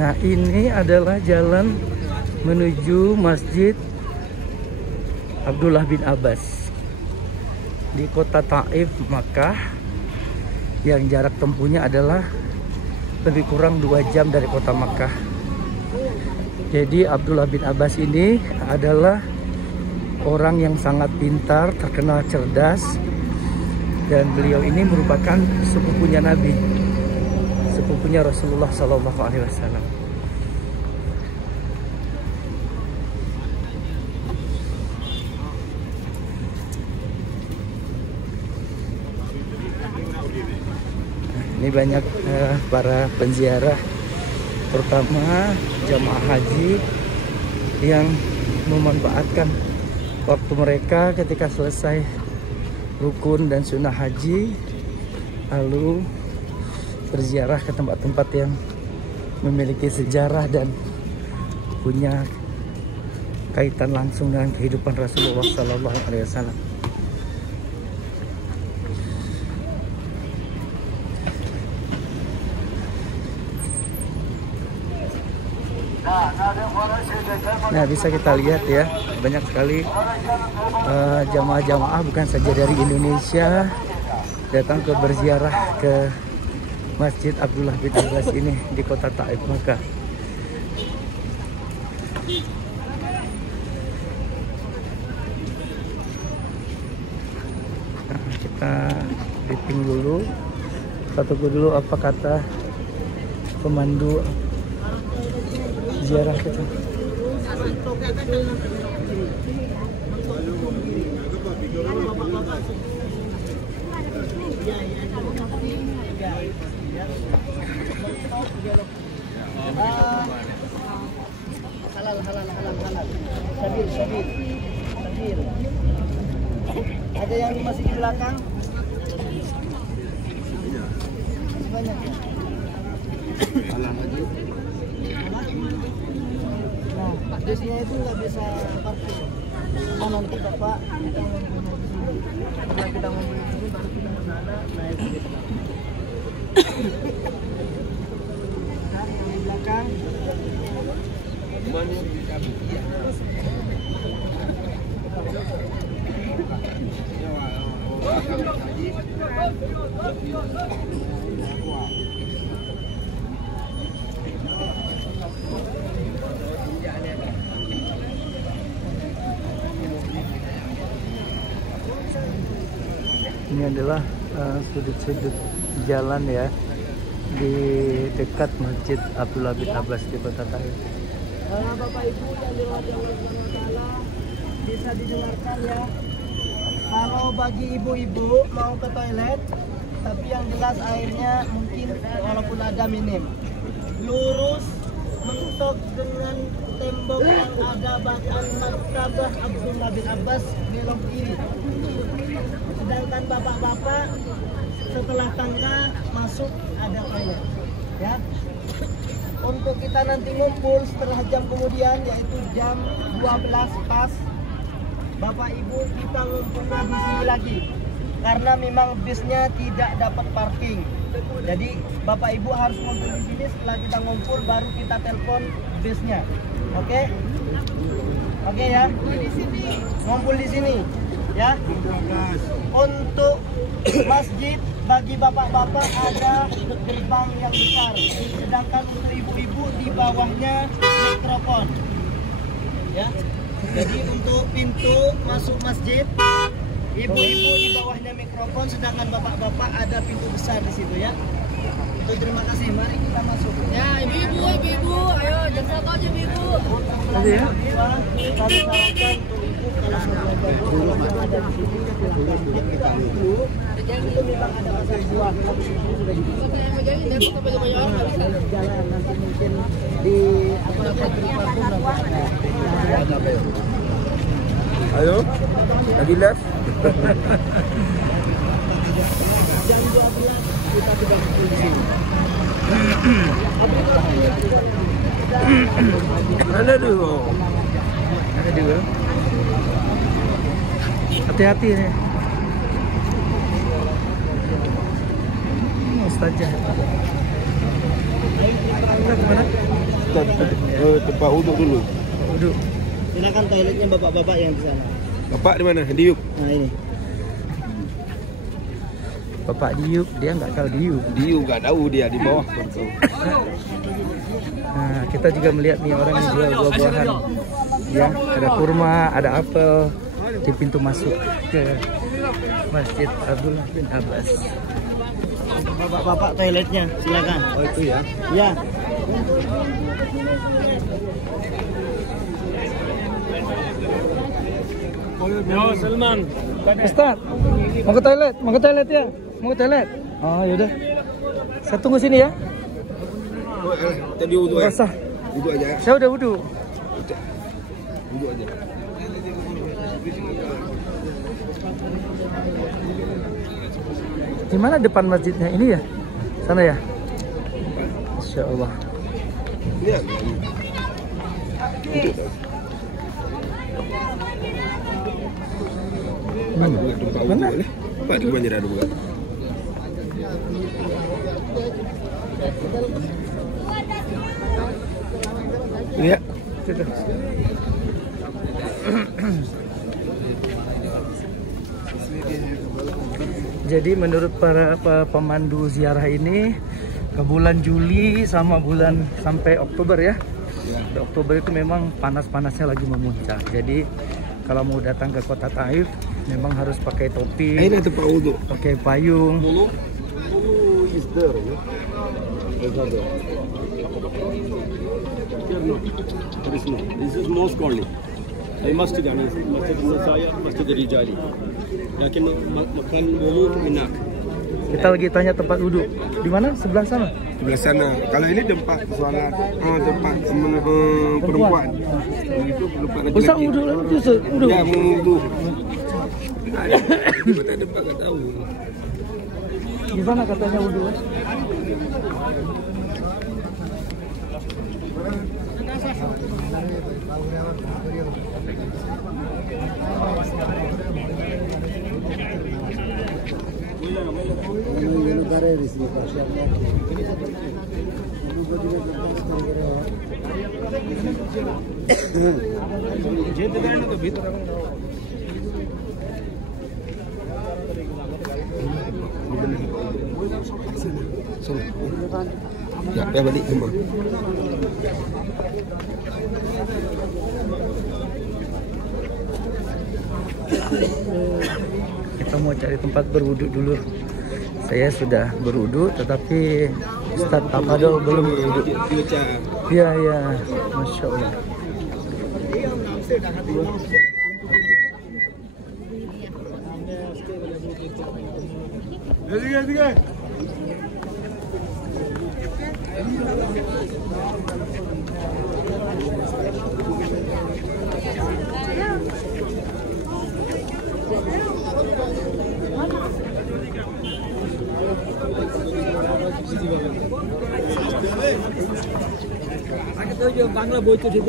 Nah, ini adalah jalan menuju Masjid Abdullah bin Abbas di kota Taif, Makkah, yang jarak tempuhnya adalah lebih kurang 2 jam dari kota Makkah. Jadi Abdullah bin Abbas ini adalah orang yang sangat pintar, terkenal cerdas, dan beliau ini merupakan sepupunya Nabi, sepupunya Rasulullah SAW. Ini banyak para penziarah, terutama jamaah haji yang memanfaatkan waktu mereka ketika selesai rukun dan sunnah haji, lalu berziarah ke tempat-tempat yang memiliki sejarah dan punya kaitan langsung dengan kehidupan Rasulullah SAW. Nah, bisa kita lihat ya, banyak sekali jamaah-jamaah bukan saja dari Indonesia datang ke berziarah ke Masjid Abdullah bin Abbas ini di kota Taif, Makkah. Nah, kita briefing dulu, kita tunggu dulu apa kata pemandu ziarah kita. Halal. Sabil. Ada yang masih di belakang? Masih banyak ya? Halal lagi. Nah, biasanya itu nggak bisa parkir. Nanti Bapak kita ngumpul di sini. Setelah kita ngumpul di sini, baru kita ke sana naik ke belakang. Nah, yang di belakang. Ini adalah sudut-sudut jalan ya di dekat Masjid Abdullah bin Abbas di kota Taif. Bapak Ibu yang dirahmati Allah SWT, bisa didengarkan ya. Kalau bagi ibu-ibu mau ke toilet, tapi yang jelas airnya mungkin walaupun ada minim, lurus mentok dengan tembok yang ada bacaan Maktabah Abdullah bin Abbas, belok kiri. Sedangkan bapak-bapak setelah tangga masuk ada toilet ya. Untuk kita nanti ngumpul setengah jam kemudian, yaitu jam 12 pas, Bapak Ibu kita ngumpulnya di sini lagi karena memang bisnya tidak dapat parking. Jadi Bapak Ibu harus ngumpul di sini. Setelah kita ngumpul baru kita telepon bisnya. Oke? Oke ya. Ngumpul di sini ya. Untuk masjid bagi bapak-bapak ada gerbang yang besar, sedangkan untuk ibu-ibu di bawahnya mikrofon ya. Jadi untuk pintu masuk masjid, ibu-ibu di bawahnya mikrofon, sedangkan bapak-bapak ada pintu besar di situ ya. Itu terima kasih. Mari kita masuk ya. Ibu-ibu, ayo jangan satu aja ibu. Tadi ya. Kami sarankan untuk ibu kalau mau belajar dulu ada di sini kita dulu. Itu memang ada pasar buah, tapi itu sudah jalan nanti mungkin di Ayo, lagi lihat. jam 12 kita sudah di sini. Ada dulu. Hati-hati nih. Ustazah. Kemana? kita tempat wuduk dulu. Wudhu. Silakan toiletnya bapak-bapak yang di sana. Bapak di mana? Diuk. Nah ini. Bapak Diuk, dia nggak tahu Diuk. Diuk nggak tahu dia di bawah. Nah, kita juga melihat nih orang yang jual buah-buahan. Ya, ada kurma, ada apel di pintu masuk ke Masjid Abdullah bin Abbas. Bapak-bapak toiletnya, silakan. Oh itu ya? Ya. Yo, Salman. Ustaz, mau ke toilet? Mau ke toilet ya? Mau ke toilet? Oh yaudah, saya tunggu sini ya. Tadi wuduk Nggak ya? usah, Wuduk aja. saya udah wudhu. Wuduk aja. Di mana depan masjidnya ini ya? Sana ya? Insya Allah. Iya. Mana? Pak di banjir ada bukan? Iya. Situ. Jadi menurut para pemandu ziarah ini ke bulan Juli sama bulan sampai Oktober ya. Di Oktober itu memang panas-panasnya lagi memuncak. Jadi kalau mau datang ke kota Taif memang harus pakai topi, Ini tempat wuduk. pakai payung. Dulu is there ya. This is mosque only. أي مسجد يعني مسجد النساء مسجد الرجال لكن مكان الوضوء هناك. Kita lagi tanya tempat wudhu. Di mana? Sebelah sana. Sebelah sana. Kalau ini tempat solat, tempat perempuan. Itu tempat laki-laki. Usah wudhu lah, wudhu. Ya, mau wudhu. Kita tempat tak tahu. Di mana katanya wudhu? Ya balik semua. Kita mau cari tempat berwudhu dulu. Saya sudah berwudhu, tetapi Ustadz Tafadol belum berwudhu. Iya, iya, Masya Allah. Bangla বই তো দিত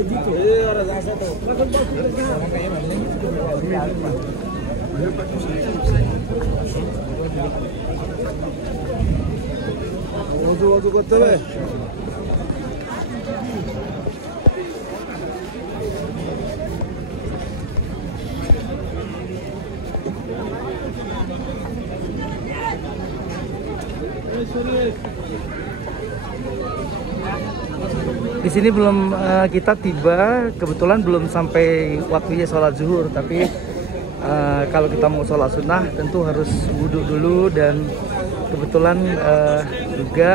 Wudhu করতে হবে। Di sini belum kita tiba, kebetulan belum sampai waktunya sholat zuhur. Tapi kalau kita mau sholat sunnah tentu harus wudhu dulu, dan kebetulan juga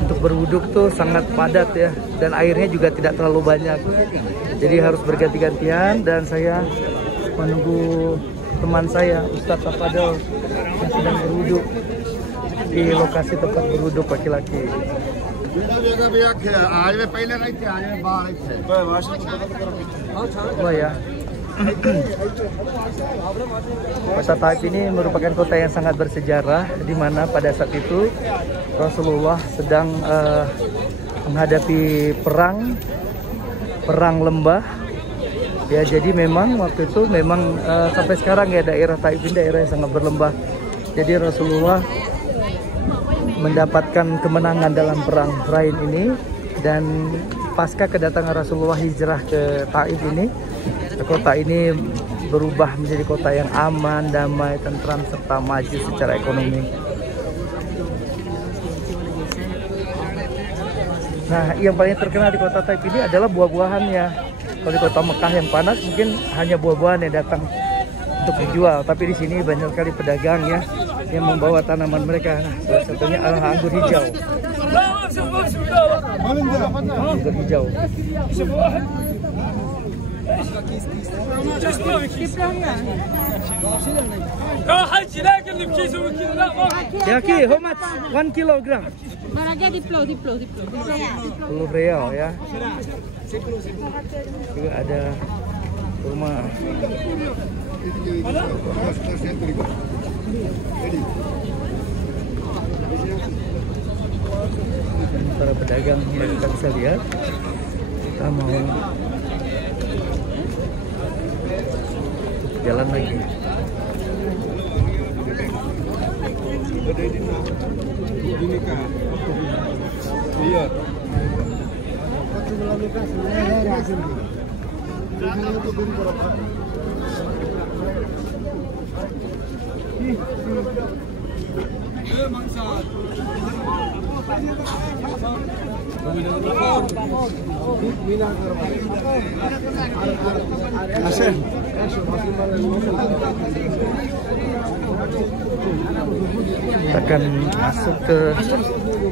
untuk berwudhu tuh sangat padat ya, dan airnya juga tidak terlalu banyak. Jadi harus berganti-gantian, dan saya menunggu teman saya Ustadz Tafadol yang sedang berwudhu di lokasi tempat berwudhu laki-laki. Oh ya. Kota Taif ini merupakan kota yang sangat bersejarah, di mana pada saat itu Rasulullah sedang menghadapi perang lembah. Ya, jadi memang waktu itu memang sampai sekarang ya daerah Taif ini daerah yang sangat berlembah. Jadi Rasulullah mendapatkan kemenangan dalam perang Hunain ini, dan pasca kedatangan Rasulullah hijrah ke Taif ini, kota ini berubah menjadi kota yang aman, damai, tentram, serta maju secara ekonomi. Nah, yang paling terkenal di kota Taif ini adalah buah-buahannya. Kalau di kota Mekah yang panas mungkin hanya buah-buahan yang datang untuk dijual, tapi di sini banyak sekali pedagang ya yang membawa tanaman mereka. Nah, salah satunya adalah anggur hijau. Anggur hijau. Ya ki, how much? 1 kilogram. Barangnya diplo. 10 real ya. Juga ada kurma. Para pedagang yang kita bisa lihat, kita mau jalan lagi. Iya. Akan masuk ke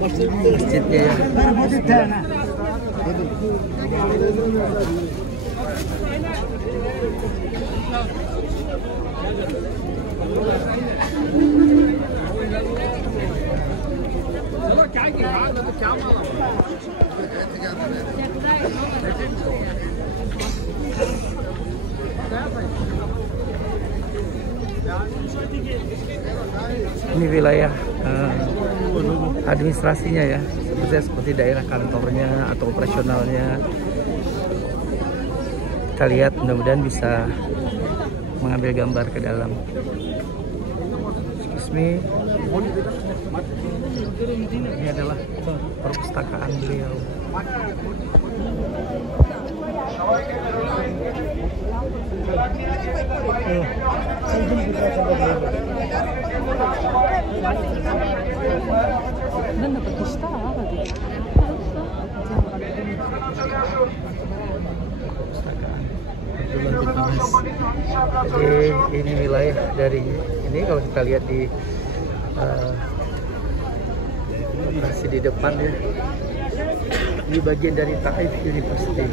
masjidnya ya. Ini wilayah administrasinya ya, seperti daerah kantornya atau operasionalnya. Kita lihat, mudah-mudahan bisa mengambil gambar ke dalam. Excuse me. Ini adalah perpustakaan beliau. Jadi ini wilayah dari ini, kalau kita lihat di masih di depan ya, ini bagian dari Taif University.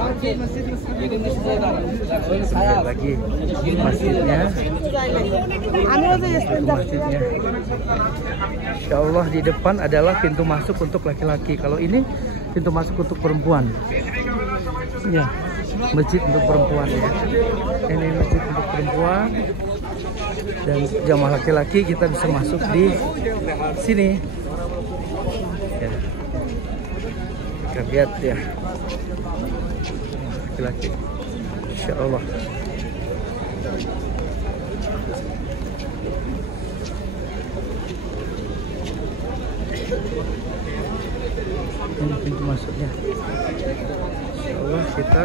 Lagi masjidnya, masjidnya. Insya Allah di depan adalah pintu masuk untuk laki-laki. Kalau ini pintu masuk untuk perempuan. Ya, masjid untuk perempuan ya. Ini masjid untuk perempuan. Dan jamaah laki-laki kita bisa masuk di sini. Ya. Kita lihat ya. Laki-laki. Insya Allah. Ini pintu masuknya. Insya Allah kita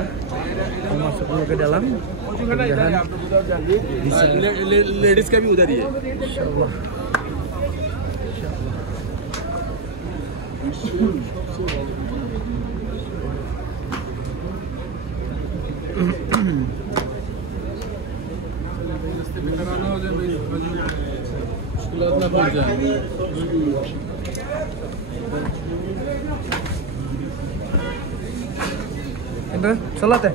mau masuk dulu ke dalam. Mudah-mudahan bisa. Ladies का भी उधर ही है Insya Allah. Insya Allah. Indra, sholat ya?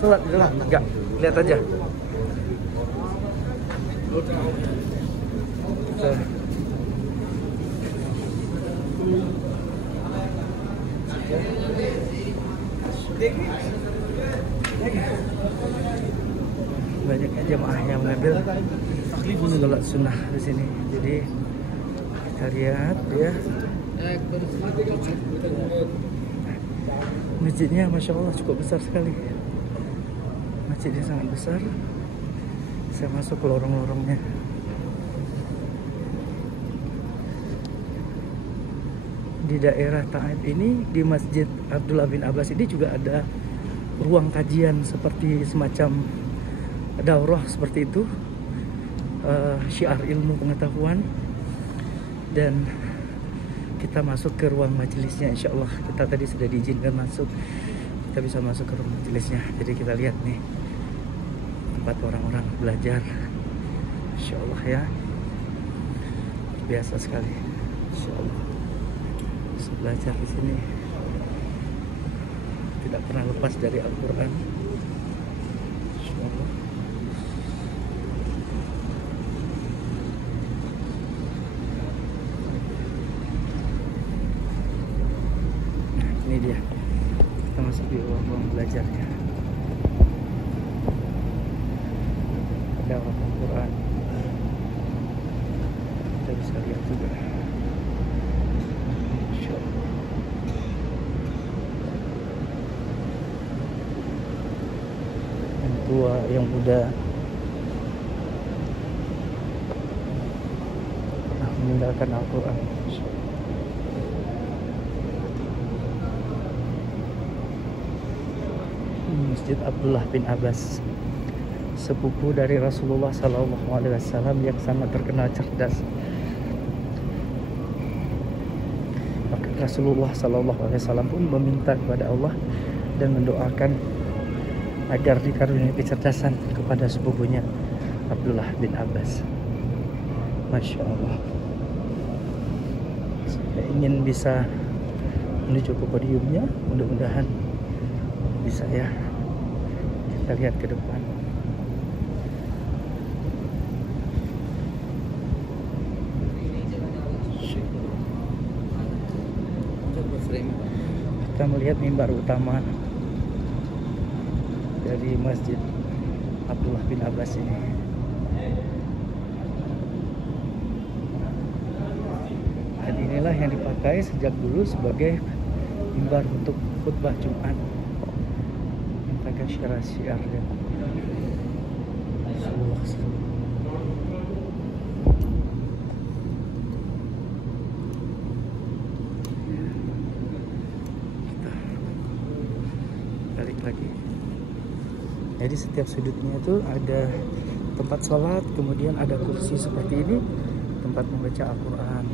Sholat di dalam? Enggak, lihat aja. Banyak jemaah yang mengambil sholat sunnah di sini. Jadi kita lihat ya, masjidnya masya Allah cukup besar sekali. Masjidnya sangat besar, Saya masuk ke lorong-lorongnya. Di daerah Taif ini, di Masjid Abdullah bin Abbas ini juga ada ruang kajian seperti semacam daurah seperti itu, syiar ilmu pengetahuan. Dan kita masuk ke ruang majelisnya, insya Allah. Kita tadi sudah diizinkan masuk, kita bisa masuk ke ruang majelisnya. Jadi kita lihat nih tempat orang-orang belajar, insya Allah ya, biasa sekali, insya Allah. Bisa belajar di sini, tidak pernah lepas dari Al-Quran, insya Allah. Nah, ini dia, kita masuk di ruang belajarnya. Ada orang Al-Quran, kita bisa lihat juga. Yang tua, yang muda, pernah meninggalkan Al-Quran. Masjid Abdullah bin Abbas, sepupu dari Rasulullah SAW yang sangat terkenal cerdas. Maka Rasulullah SAW pun meminta kepada Allah dan mendoakan agar dikaruniai kecerdasan kepada sepupunya Abdullah bin Abbas. Masya Allah. Saya ingin bisa menuju ke podiumnya, mudah-mudahan bisa ya. Kita lihat ke depan. Kita melihat mimbar utama dari Masjid Abdullah bin Abbas ini. Dan inilah yang dipakai sejak dulu sebagai mimbar untuk khutbah Jumat, menyampaikan syiar-syiar dan Rasulullah SAW. Balik lagi. Jadi setiap sudutnya itu ada tempat sholat, kemudian ada kursi seperti ini, tempat membaca Al-Quran.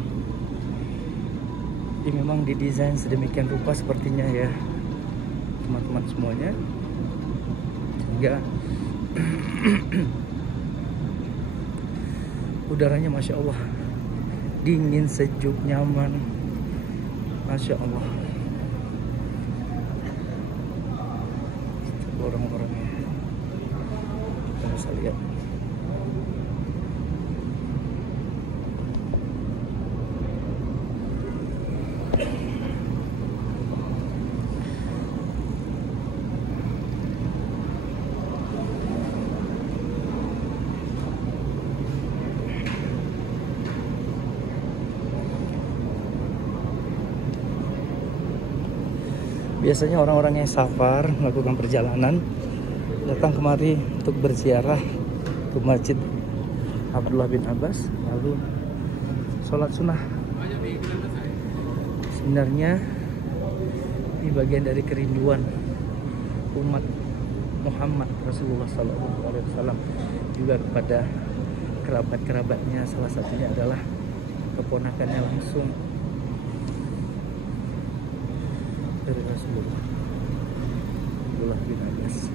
Ini memang didesain sedemikian rupa sepertinya ya, teman-teman semuanya, sehingga udaranya Masya Allah, dingin, sejuk, nyaman, Masya Allah. Orang-orangnya kita bisa lihat. Biasanya orang-orang yang safar melakukan perjalanan datang kemari untuk berziarah ke Masjid Abdullah bin Abbas, lalu sholat sunnah. Sebenarnya ini bagian dari kerinduan umat Muhammad Rasulullah SAW juga kepada kerabat-kerabatnya. Salah satunya adalah keponakannya langsung dari Rasulullah Abdullah bin Abbas.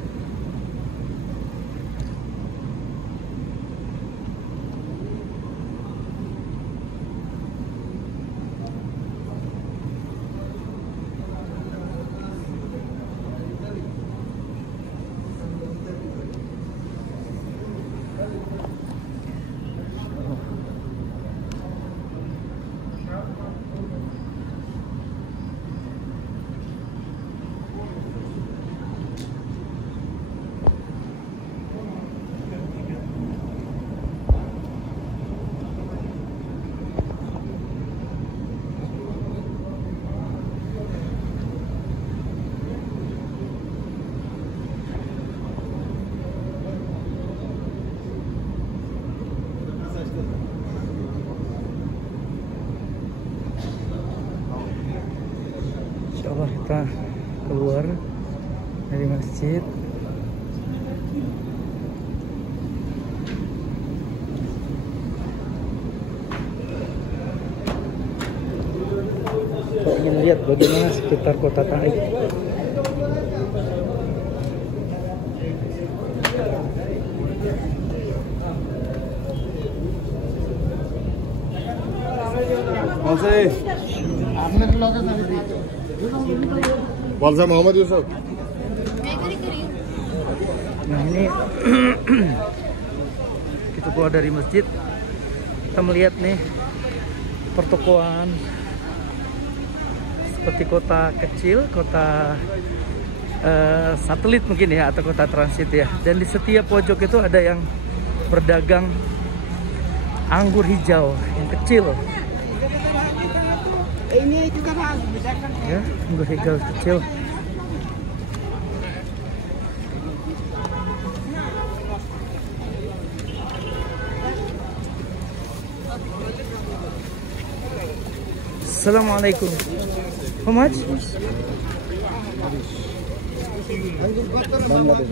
kita keluar dari masjid. Ingin lihat bagaimana sekitar kota Taif. Walza Muhammad Yusuf. Nah ini kita keluar dari masjid, kita melihat nih pertokoan seperti kota kecil, kota satelit mungkin ya, atau kota transit ya. Dan di setiap pojok itu ada yang berdagang anggur hijau yang kecil. Ini juga Pak, bedakan Ya, anggur hijau kecil. Assalamualaikum. How much? Bangladesh.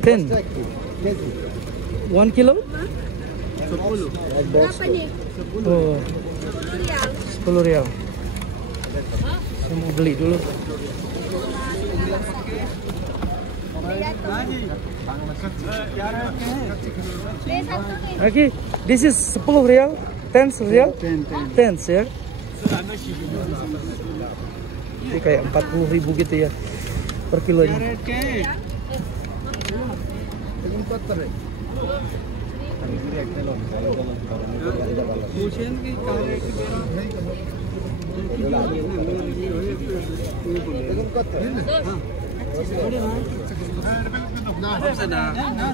10. 1 kilo? Berapa nih? Oh, 10 rial. 10 rial. Saya mau beli dulu. Oke, this is 10 rial, 10 rial, 10 ya. Ini kayak 40.000 gitu ya per kilonya.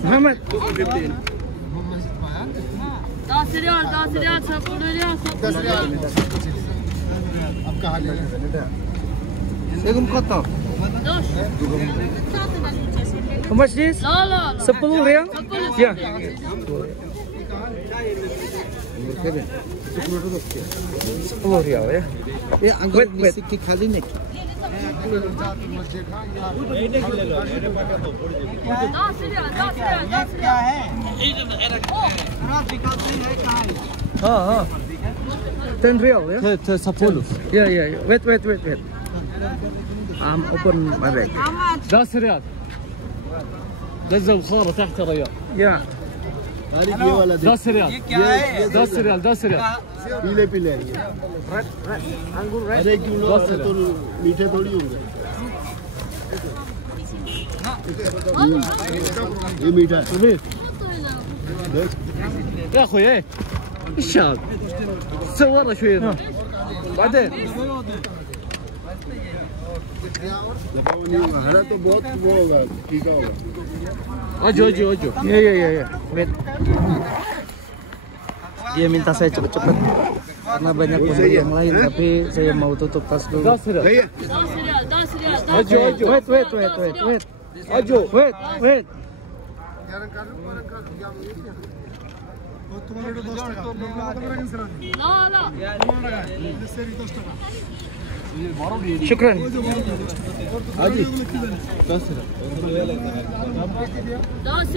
Muhammad, 10 rial, 10 rial, 10 rial, 10 rial. Segum kotor. Dos. How much this? لا لا 10 rial? Ya. 10 rial ya. Wait, wait. 10 rial, 10 rial. क्या है? हाँ हाँ 10 rial ya. 10 Ya ya ya. Wait. Open my bag. 10 ريال دزه وصاره تحت ريال Ya. 10 ريال 10 ريال 10 ريال पीले पीले अरे किलो तो मीठे थोड़ी होंगे ये मीठा يا اخوي ايه ايش هذا صورنا شويه بعدين हरा तो बहुत वो होगा टीका होगा اجو Ya. Wait. Dia minta saya cepet-cepet karena banyak pembeli yang lain, tapi saya mau tutup tas dulu. 10 ريال 10 ريال 10 ريال. اجو Wait. اجو Wait. لا لا. Syukran. هذه 10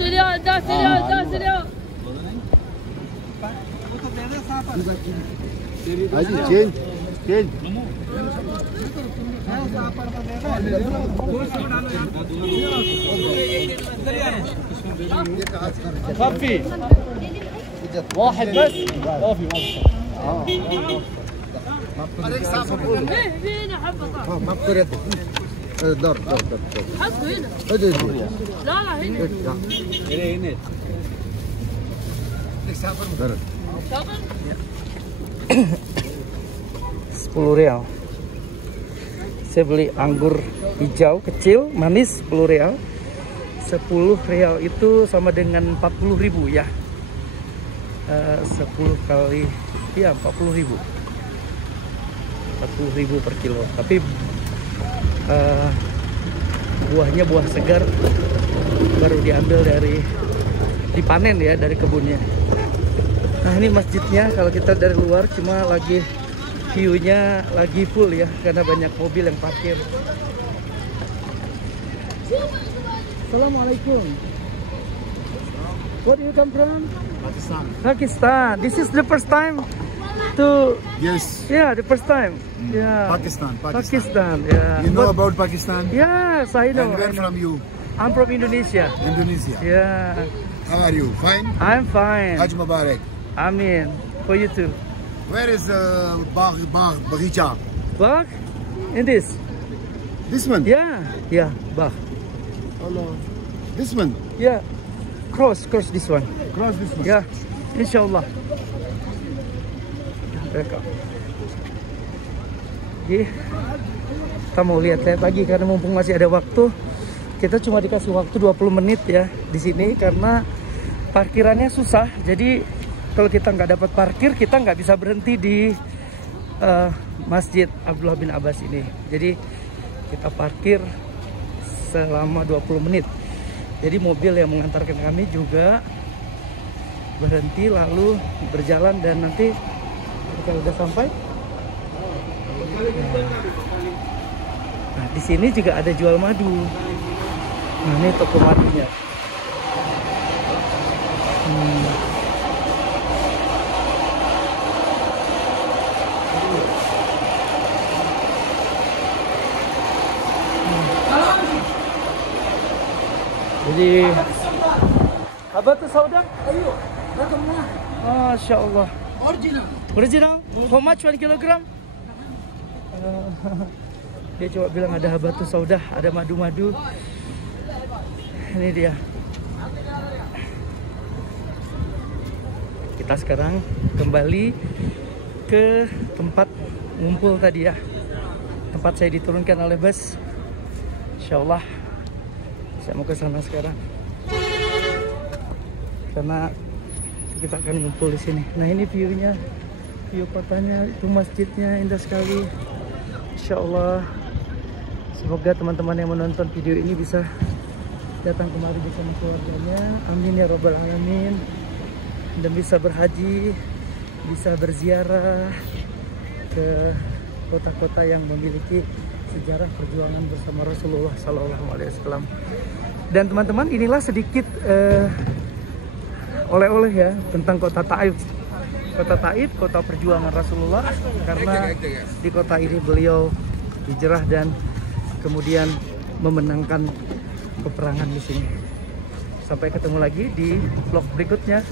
ريال 10 ريال 10 ريال 10 ريال. हाजी चेंज خفي واحد بس ما في هنا حبه طعم. Maaf kuret. Dor. حطه هنا. Aduh. لا لا هنا. هنا 10 rial. Saya beli anggur hijau kecil manis 10 rial. 10 rial itu sama dengan 40.000 ya. 10 kali ya 40.000. 40.000 per kilo. Tapi buahnya buah segar, baru diambil dipanen ya dari kebunnya. Nah ini masjidnya, kalau kita dari luar cuma lagi view-nya lagi full ya, karena banyak mobil yang parkir. Assalamualaikum. Where do you come from? Pakistan. Pakistan. This is the first time to. Yes. Yeah, the first time. Yeah. Pakistan. Pakistan. Yeah. You know But- about Pakistan? Yes, I know. And where I know. from you? I'm from Indonesia. Indonesia. Yeah. How are you? Fine? I'm fine. Hajj Mubarak. Amin. For you too. Where is Baghicha? Bach? In this? This one? Yeah. Yeah. Bach. Allah. This one? Yeah. Cross this one. Cross this one? Ya, insya Allah. Jadi, kita mau lihat-lihat lagi karena mumpung masih ada waktu. Kita cuma dikasih waktu 20 menit ya di sini karena parkirannya susah. Jadi kalau kita nggak dapat parkir, kita nggak bisa berhenti di Masjid Abdullah bin Abbas ini. Jadi kita parkir selama 20 menit. Jadi mobil yang mengantarkan kami juga berhenti lalu berjalan dan nanti ketika udah sampai, nah di sini juga ada jual madu. Nah ini toko madunya. Jadi apa tuh sauda? Ayo, Masya Allah. Original. How much 1 kilogram? Dia coba bilang ada habatus sauda, ada madu-madu. Ini dia. Kita sekarang kembali ke tempat ngumpul tadi ya. Tempat saya diturunkan oleh bus. Insya Allah saya mau ke sana sekarang. Karena kita akan ngumpul di sini. Nah ini view-nya, view kotanya, itu masjidnya indah sekali. Insya Allah semoga teman-teman yang menonton video ini bisa datang kemari bersama keluarganya. Amin ya robbal alamin. Dan bisa berhaji, bisa berziarah ke kota-kota yang memiliki sejarah perjuangan bersama Rasulullah SAW. Dan teman-teman, inilah sedikit oleh-oleh ya tentang kota Taif. Kota Taif, kota perjuangan Rasulullah, karena di kota ini beliau hijrah dan kemudian memenangkan peperangan di sini. Sampai ketemu lagi di vlog berikutnya.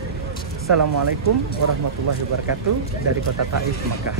Assalamualaikum warahmatullahi wabarakatuh dari kota Taif, Makkah.